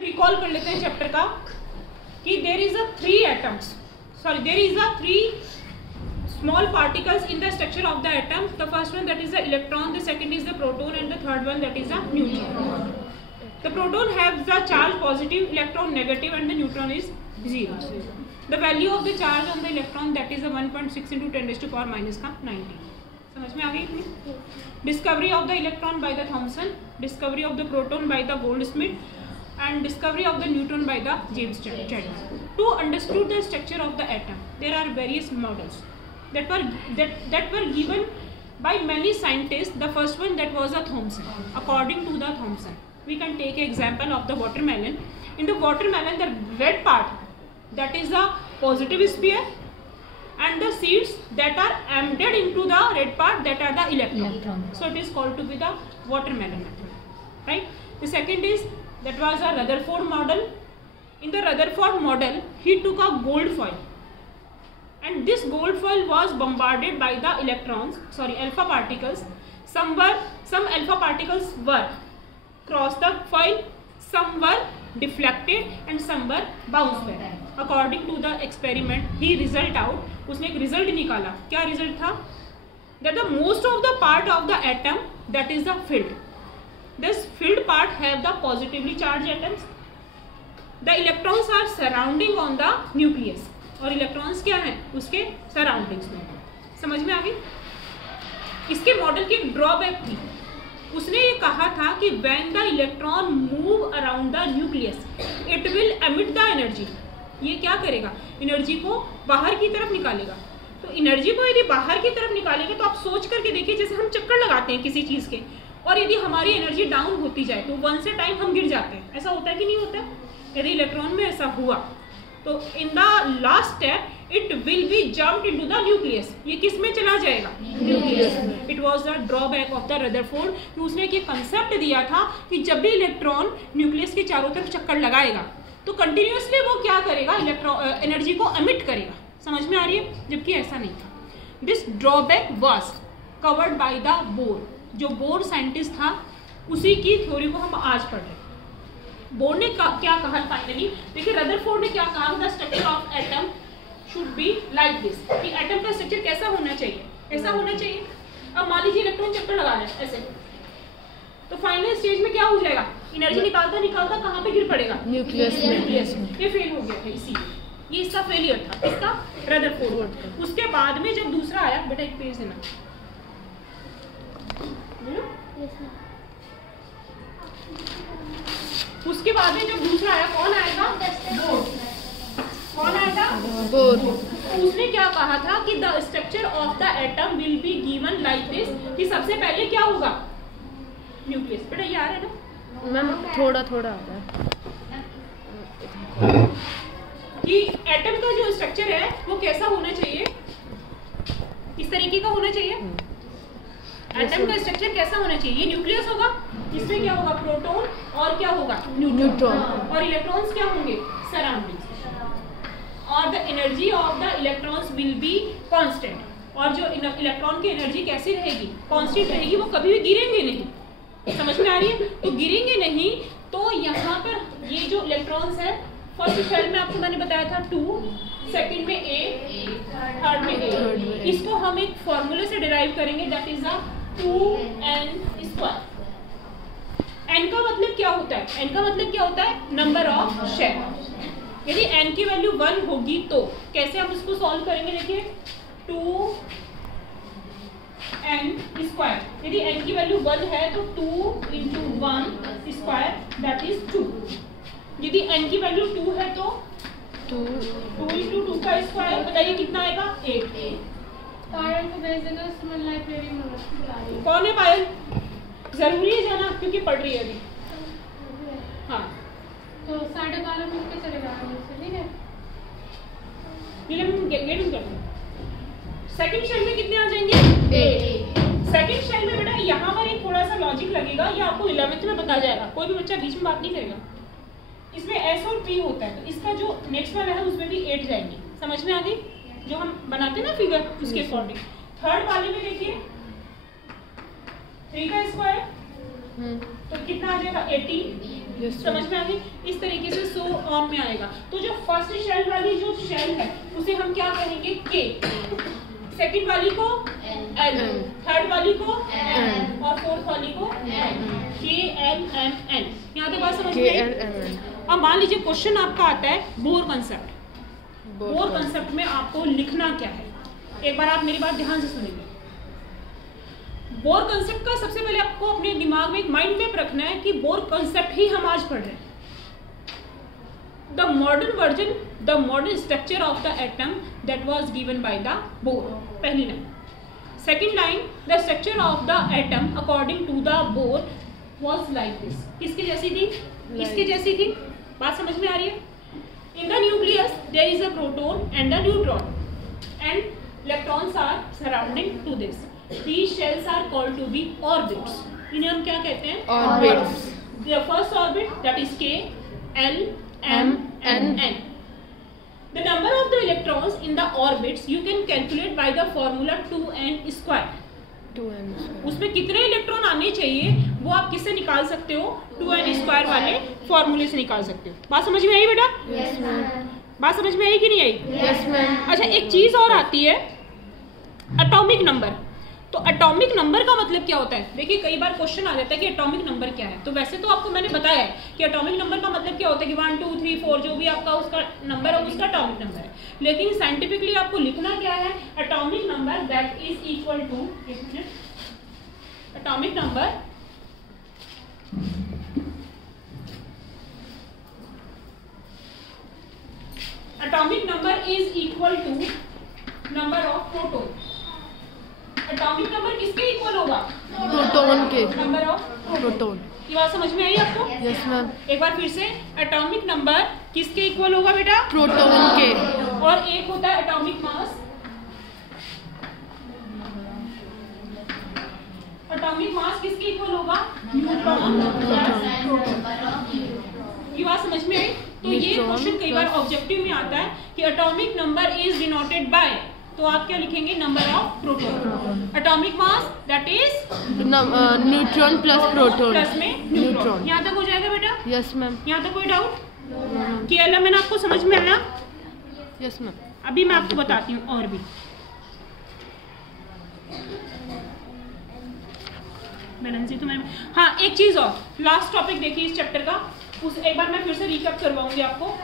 Recall कर लेते हैं चैप्टर का कि there is a there is a three small particles in the structure of the atom. The first one that is the electron, the second is the proton, and the third one that is the neutron. The proton has the charge positive, electron negative, and the neutron is 0. The value of the charge on the electron that is the 1.6 into 10 raised to power minus का 90. समझ में आ गई इतनी? Discovery of the electron by the Thomson, discovery of the proton by the Goldsmith, and discovery of the neutron by the James Chadwick. To understand the structure of the atom, there are various models that were given by many scientists. The first one that was a Thomson. According to the Thomson, we can take an example of the watermelon. In the watermelon, the red part that is the positive sphere, and the seeds that are embedded into the red part that are the electron. So it is called to be the watermelon method, right? The second is that was a Rutherford model. In the Rutherford model, he took a gold foil. And this gold foil was bombarded by the alpha particles. Some alpha particles were cross the foil, some were deflected, and some were bounced back. According to the experiment, he उसने एक result निकाला. क्या result था? That the most of the part of the atom that is the filled. This filled part have the positively charged atoms. The electrons are surrounding on the nucleus. और electrons क्या हैं उसके surroundings में. समझ में आ गई? इसके मॉडल की एक ड्रॉबैक थी. उसने ये कहा था कि when the electron move around the nucleus it will emit the energy. ये क्या करेगा? एनर्जी को बाहर की तरफ निकालेगा. तो एनर्जी को यदि बाहर की तरफ निकालेगा तो आप सोच करके देखिए, जैसे हम चक्कर लगाते हैं किसी चीज़ के, और यदि हमारी एनर्जी डाउन होती जाए तो वन से टाइम हम गिर जाते हैं. ऐसा होता है कि नहीं होता? यदि इलेक्ट्रॉन में ऐसा हुआ तो in the last step it will be jumped into the nucleus. ये किस में चला जाएगा? न्यूक्लियस में. It was the drawback of the Rutherford कि उसने एक कंसेप्ट दिया था कि जब भी इलेक्ट्रॉन न्यूक्लियस के चारों तरफ चक्कर लगाएगा तो कंटिन्यूसली वो क्या करेगा? एनर्जी को एमिट करेगा. समझ में आ रही है? जबकि ऐसा नहीं था. This drawback was covered by the bore. जो बोर साइंटिस्ट था उसी की थ्योरी को हम आज पढ़ रहे हैं. बोर ने क्या कहा फाइनली? देखिए रदरफोर्ड ने क्या कहा? The structure of atom should be like this. कि एटम का स्ट्रक्चर कैसा होना चाहिए? ऐसा होना चाहिए. अब मान लीजिए इलेक्ट्रॉन चक्कर लगा रहा है ऐसे, तो फाइनल स्टेज में क्या हो जाएगा? एनर्जी निकालता निकालता कहाँ पे गिर पड़ेगा? न्यूक्लियस में. ये फेल हो गया था. इसीलिए ये इसका फेलियर था, इसका रदरफोर्ड. उसके बाद में जब दूसरा आया, बेटा एक पेज देना. उसके बाद में जब दूसरा आया, कौन आएगा? बोर. कौन आएगा? बोर. उसने क्या कहा था कि the structure of the atom will be given like this. कि सबसे पहले क्या होगा? न्यूक्लियस. बेटा ये आ रहा है ना मैम? थोड़ा थोड़ा आ रहा है. कि एटम का जो स्ट्रक्चर है वो कैसा होना चाहिए? इस तरीके का होना चाहिए. एटम का स्ट्रक्चर कैसा होना चाहिए? ये न्यूक्लियस होगा, इसमें क्या होगा? प्रोटॉन, और क्या होगा? न्यूट्रॉन. और इलेक्ट्रॉन्स क्या होंगे? सराउंडिंग्स. और the energy of the electrons will be constant. और जो इलेक्ट्रॉन की एनर्जी कैसी रहेगी? कांस्टेंट रहेगी. वो कभी भी गिरेंगे नहीं. समझ में आ रही है? तो गिरेंगे नहीं. तो यहाँ पर ये जो इलेक्ट्रॉन्स है, फर्स्ट शेल में आपको मैंने बताया था 2, सेकंड में A, थर्ड में A. इसको हम एक फॉर्मूले से डिराइव करेंगे, that is a 2n². n का मतलब क्या होता है? n का मतलब क्या होता है? Number of shell. यदि n की वैल्यू 1 होगी तो कैसे हम इसको सॉल्व करेंगे? देखिए 2n². यदि n की वैल्यू 1 है तो 2 into 1² दैट इज 2. यदि n की वैल्यू 2 है तो 2 into 2 का स्क्वायर. बताइए कितना आएगा? 8. पायल को भेज देना स्कूल लाइब्रेरी में. कौन है पायल? जरूरी है जाना क्योंकि पढ़ रही है अभी. हाँ तो 12:30 मिनट के चले जाएंगे. ठीक है, गेट इन कर दो. सेकंड शेल में कितने आ जाएंगे? 8. सेकंड शेल में बेटा यहाँ पर एक थोड़ा सा लॉजिक लगेगा. ये आपको 11th में बताया जाएगा. कोई भी बच्चा बीच में बात नहीं करेगा. इसमें S और P होता है, तो इसका जो नेक्स्ट वाला है उसमें भी 8 जाएंगे. समझ में आ गई? जो हम बनाते हैं ना फिगर, उसके अकॉर्डिंग. थर्ड वाले में देखिए 3 का स्क्वायर तो कितना आ जाएगा? 18. समझ में आ गई? इस तरीके से सो ऑन में आएगा। तो जो फर्स्ट शेल वाली जो शेल है उसे हम क्या कहेंगे? के। सेकंड वाली को एल, थर्ड वाली को एन और फोर्थ वाली को के एल एम एन। यहाँ तक बात समझ में आई? अब मान लीजिए क्वेश्चन आपका आता है बोर कंसेप्ट। बोर कंसेप्ट में आपको लिखना क्या है? एक बार आप मेरी बात ध्यान से सुनेंगे। बोर कंसेप्ट का सबसे पहले आपको अपने दिमाग में एक माइंड मैप रखना है कि बोर कंसेप्ट ही हम आज पढ़ रहे हैं। The modern version, the modern structure of the atom that was given by the Bohr, पहली line. Second line, the structure of the atom according to the Bohr was like this. किसकी जैसी थी? इसके जैसी थी। बात समझ में आ रही है? In the nucleus there is a proton and the neutron and electrons are surrounding to this. These shells are called to be orbits. इन्हें हम क्या कहते हैं? Orbits. The first orbit that is K, L, M, N, N. The number of the electrons in the orbits you can calculate by the formula 2n square. 2n square. उसमें कितने electron आने चाहिए वो आप किससे निकाल सकते हो? 2n स्क्वायर वाले फॉर्मूले से निकाल सकते हो। बात समझ में आई बेटा? Yes ma'am. बात समझ में आई कि नहीं आई? Yes ma'am. अच्छा, एक चीज और आती है, एटॉमिक नंबर। तो एटॉमिक नंबर का मतलब क्या होता है? देखिए कई बार क्वेश्चन आ जाता है कि एटॉमिक नंबर क्या है। तो वैसे तो आपको मैंने बताया है कि एटॉमिक नंबर का मतलब क्या होता है कि 1 2 3 4 जो भी आपका उसका नंबर है उसका एटॉमिक नंबर है। लेकिन साइंटिफिकली आपको लिखना क्या है? Atomic number that is equal to, एक मिनट, atomic number is equal to number of proton. Atomic number किसके इक्वल होगा? प्रोटॉन के। Number of proton. ये बात समझ में आई आपको? Yes ma'am. एक बार फिर से, एटॉमिक नंबर किसके इक्वल होगा बेटा? प्रोटॉन के। और एक होता है एटॉमिक मास। एटॉमिक मास किसके इक्वल होगा? Neutron plus proton. ये बात समझ में आई? तो ये क्वेश्चन कई बार ऑब्जेक्टिव में आता है कि atomic number is denoted by, तो आप क्या लिखेंगे? Number of proton. Atomic mass that is neutron plus proton plus में न्यूट्रॉन। यहाँ तक हो जाएगा बेटा? Yes ma'am. यहाँ तक कोई डाउट? केएलएम मैंने आपको समझ में आया? Yes ma'am. अभी मैं आपको बताती हूँ और भी। तो मैम, हाँ एक चीज और, लास्ट टॉपिक देखिए इस चैप्टर का, उस एक बार मैं फिर से रिकैप करवाऊंगी आपको।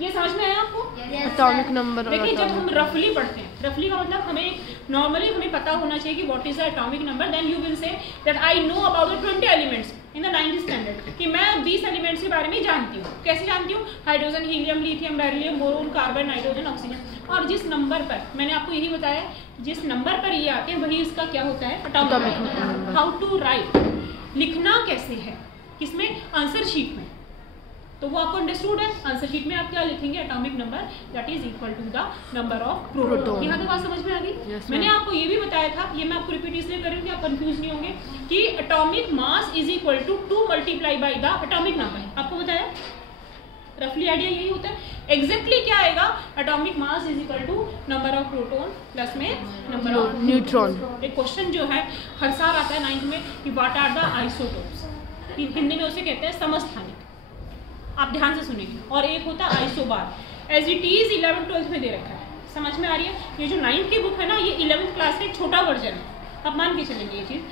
ये समझ में आया आपको? Atomic number. देखिए जब हम रफली पढ़ते हैं, रफली का मतलब हमें नॉर्मली हमें पता होना चाहिए कि what is the atomic number. Then you will say that I know about the 20 elements in the 9th standard, कि मैं 20 एलिमेंट्स के बारे में जानती हूँ। कैसे जानती हूँ? Hydrogen, helium, lithium, beryllium, boron, carbon, nitrogen, oxygen. और जिस नंबर पर, मैंने आपको यही बताया, जिस नंबर पर ये आते हैं वही इसका क्या होता है? Atomic number. How to write, लिखना कैसे है, किसमें? आंसर शीट में। तो वो आपको अंडरस्टूड है? आंसर शीट में आप क्या लिखेंगे? Atomic number that is equal to the number of proton. यहाँ तक बात समझ में आ गई? yes, मैंने आपको ये भी बताया था, ये मैं आपको रिपीट इसलिए कर रही हूँ कि आप कंफ्यूज नहीं होंगे, कि atomic mass is equal to 2 multiply by the atomic number. आपको बताया, रफली आइडिया यही होता है। एग्जैक्टली क्या आएगा? Atomic mass is equal to number of proton plus में नंबर ऑफ न्यूट्रॉन। एक क्वेश्चन जो है हर साल आता है 9th में कि what are the isotopes, Hindi में उसे कहते हैं समस्थानिक। आप ध्यान से सुनेंगे। और एक होता है isobar, as it is 11th 12th में दे रखा है। समझ में आ रही है? ये जो 9th की बुक है ना, ये 11th क्लास का एक छोटा वर्जन है, आप मान के चलेंगे ये चीज।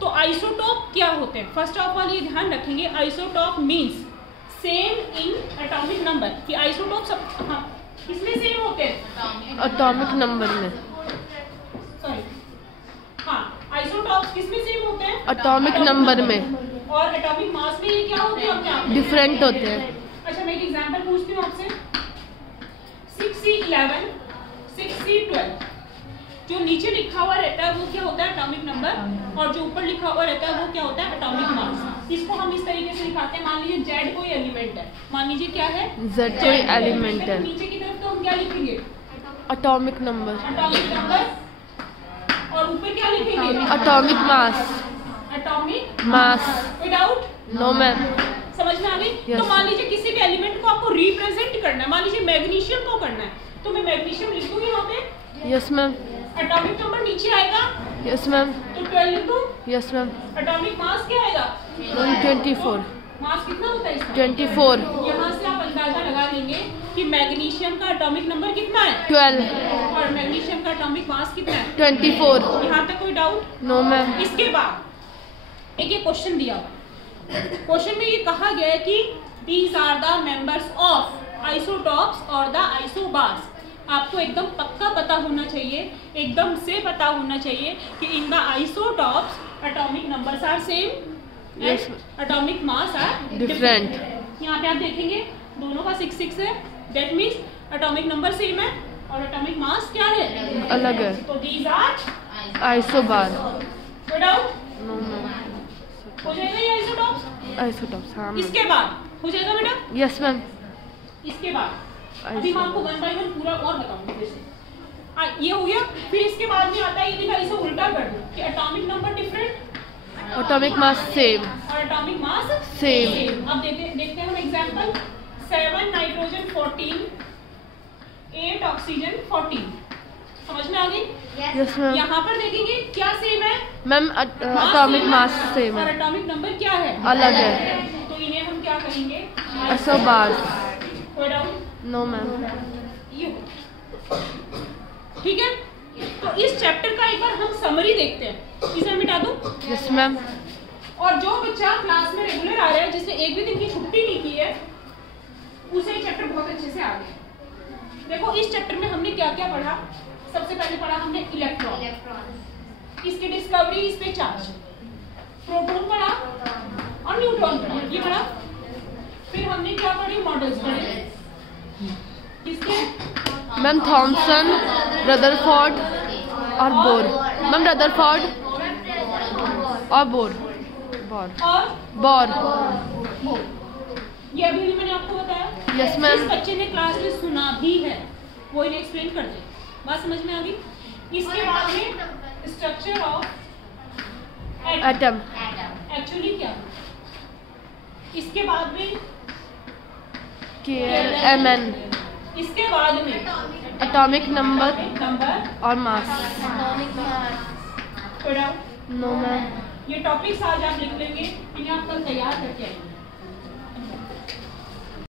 तो आइसोटोप क्या होते हैं? फर्स्ट ऑफ ऑल ये ध्यान रखेंगे, isotope means same in atomic number. कि आइसोटोप सब हाँ किसमें सेम होते हैं? एटॉमिक नंबर में। सॉरी, हाँ आइसोटोप्स किसमें सेम होते हैं? एटॉमिक नंबर में। और एटॉमिक मास में ये क्या होते हैं? क्या डिफरेंट होते हैं। अच्छा मैं एक एग्जांपल पूछती हूँ आपसे, 6C11, 6C12, जो नीचे लिखा हुआ रहता है वो क्या होता है? Atomic number. और जो ऊपर लिखा हुआ रहता है वो क्या होता है? Atomic mass. इसको हम इस तरीके से लिखाते हैं, मान लीजिए Z कोई एलिमेंट है, मान लीजिए क्या है? Z कोई एलिमेंट है। नीचे की तरफ तो हम क्या लिखेंगे? Atomic number. Atomic number. और ऊपर क्या लिखेंगे? Atomic mass. Atomic mass. कोई डाउट? No ma'am. समझ में आ गई? तो मान लीजिए किसी भी एलिमेंट को आपको रिप्रेजेंट करना है, मान लीजिए मैग्नीशियम को करना है, तो मैं मैग्नीशियम लिख दूंगी यहाँ पे। Yes ma'am. एटॉमिक नंबर नीचे आएगा। Yes ma'am. तो 12 लिख दूं? Yes ma'am. एटॉमिक मास क्या आएगा? 124। मास कितना होता है इसका? 24। यहाँ से आप अंदाजा लगा लेंगे कि मैग्नीशियम का एटॉमिक नंबर कितना है? 12। और मैग्नीशियम का एटॉमिक मास कितना है? 24। यहाँ तक कोई डाउट? No ma'am. इसके बाद एक ये क्वेश्चन दिया हुआ, क्वेश्चन में ये कहा गया है कि these are the members of isotopes और द आइसोबार्स। आपको एकदम पक्का पता होना चाहिए, एकदम से पता होना चाहिए कि in the isotopes atomic numbers are same, Yes. Atomic mass are different. यहाँ पे आप देखेंगे दोनों का 6 है, that means atomic number same है और एटॉमिक मास क्या है? अलग है। तो दीज आर आइसोबार। कोई डाउट? No ma'am. हो जाएगा ये आइसोटॉप्स? आइसोटॉप्स, हाँ मैम। इसके बाद हो जाएगा बेटा? Yes ma'am. इसके बाद अभी मैं आपको 1 बाय 1 पूरा और बताऊंगी जैसे ये हो गया। फिर इसके बाद में आता है, यदि मैं इसे उल्टा कर दूं कि atomic number different, atomic mass same. और एटॉमिक मास सेम। अब देखते हैं हम एग्जांपल। 7 nitrogen 14, 8 oxygen 14। समझ में आ गई? Yes ma'am. यहाँ पर देखेंगे क्या सेम है? मैम एटॉमिक मास सेम और है, एटॉमिक नंबर क्या है? अलग है। तो इन्हें हम क्या कहेंगे? आइसोबार। कोई डाउट? No ma'am. ये ठीक है। तो इस चैप्टर का एक बार हम समरी देखते हैं। इसे मिटा दूं? Yes ma'am. और जो बच्चा क्लास में रेगुलर आ रहा है, जिसने एक भी दिन की छुट्टी नहीं की है, उसे ये चैप्टर बहुत अच्छे से आ गया। देखो इस चैप्टर में हमने क्या क्या पढ़ा। सबसे पहले पढ़ा हमने इलेक्ट्रॉन, इसकी डिस्कवरी, इस पे चार्ज, प्रोटॉन पढ़ा और न्यूट्रॉन पढ़ा, ये पढ़ा। फिर हमने क्या पढ़ी? मॉडल्स पढ़े किसके? मैम थॉमसन, रदरफोर्ड और बोर। मैम रदरफोर्ड और बोर। और बोर। ये अभी भी मैंने आपको बताया। Yes ma'am. जिस बच्चे ने क्लास में सुना भी है वो इन्हें एक्सप्लेन कर दे। बात समझ में आ गई? इसके बाद में स्ट्रक्चर ऑफ एटम। एक्चुअली क्या? इसके बाद में एमएन। इसके बाद में एटॉमिक नंबर नंबर और मास। थोड़ा नो मैम। ये टॉपिक्स आज आप लिख लेंगे, इन्हें आप कल तैयार करके आएंगे।